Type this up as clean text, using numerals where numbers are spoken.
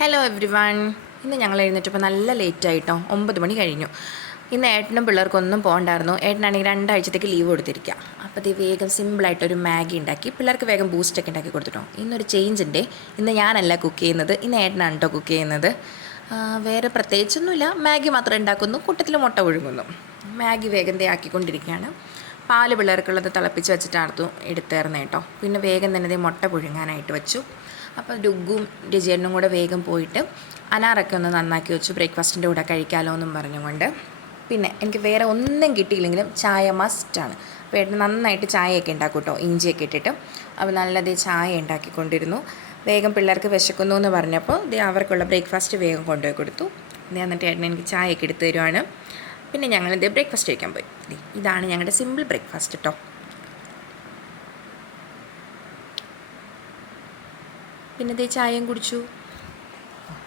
Hello every one. ഇന്ന് ഞങ്ങൾ എഴുന്നേറ്റപ്പോൾ നല്ല ലേറ്റായിട്ടോ, 9 മണി കഴിഞ്ഞു. ഇന്ന് ഏട്ടനും പിള്ളേർക്കൊന്നും പോകണ്ടായിരുന്നു. ഏട്ടനാണെങ്കിൽ 2 ആഴ്ചത്തേക്ക് ലീവ് കൊടുത്തിരിക്കുക. അപ്പോൾ ഇത് വേഗം സിമ്പിളായിട്ടൊരു മാഗി ഉണ്ടാക്കി പിള്ളേർക്ക് വേഗം ബൂസ്റ്റൊക്കെ ഉണ്ടാക്കി കൊടുത്തിട്ടോ. ഇന്നൊരു ചേഞ്ച് ഉണ്ട്. ഇന്ന് ഞാനല്ല കുക്ക് ചെയ്യുന്നത്, ഇന്ന് ഏട്ടനാണ് കേട്ടോ കുക്ക് ചെയ്യുന്നത്. വേറെ പ്രത്യേകിച്ചൊന്നുമില്ല, മാഗി മാത്രം ഉണ്ടാക്കുന്നു, കൂട്ടത്തിൽ മുട്ട പുഴുങ്ങുന്നു. മാഗി വേഗം ആക്കിക്കൊണ്ടിരിക്കുകയാണ്. പാല് പിള്ളേർക്കുള്ളത് തിളപ്പിച്ച് വെച്ചിട്ടാണ് എടുത്തേർന്നത് കേട്ടോ. പിന്നെ വേഗം തന്നെ മുട്ട പുഴുങ്ങാനായിട്ട് വെച്ചു. അപ്പോൾ രുഗും രുചിയനും കൂടെ വേഗം പോയിട്ട് അനാറൊക്കെ ഒന്ന് നന്നാക്കി വെച്ചു, ബ്രേക്ക്ഫാസ്റ്റിൻ്റെ കൂടെ കഴിക്കാമല്ലോ എന്നും പറഞ്ഞുകൊണ്ട്. പിന്നെ എനിക്ക് വേറെ ഒന്നും കിട്ടിയില്ലെങ്കിലും ചായ മസ്റ്റാണ്. അപ്പോൾ ഏട്ടൻ നന്നായിട്ട് ചായയൊക്കെ ഉണ്ടാക്കും കേട്ടോ, ഇഞ്ചിയൊക്കെ ഇട്ടിട്ട്. അപ്പോൾ നല്ലതേ ചായ ഉണ്ടാക്കിക്കൊണ്ടിരുന്നു. വേഗം പിള്ളേർക്ക് വിശക്കുന്നു എന്ന് പറഞ്ഞപ്പോൾ അവർക്കുള്ള ബ്രേക്ക്ഫാസ്റ്റ് വേഗം കൊണ്ടുപോയി കൊടുത്തു. എന്നിട്ട് ഏട്ടൻ എനിക്ക് ചായയൊക്കെ എടുത്ത് തരുവാണ്. പിന്നെ ഞങ്ങളിത് ബ്രേക്ക്ഫാസ്റ്റ് കഴിക്കാൻ പോയി. ഇതാണ് ഞങ്ങളുടെ സിമ്പിൾ ബ്രേക്ക്ഫാസ്റ്റ് കേട്ടോ. പിന്നെ ചായയും കുടിച്ചു.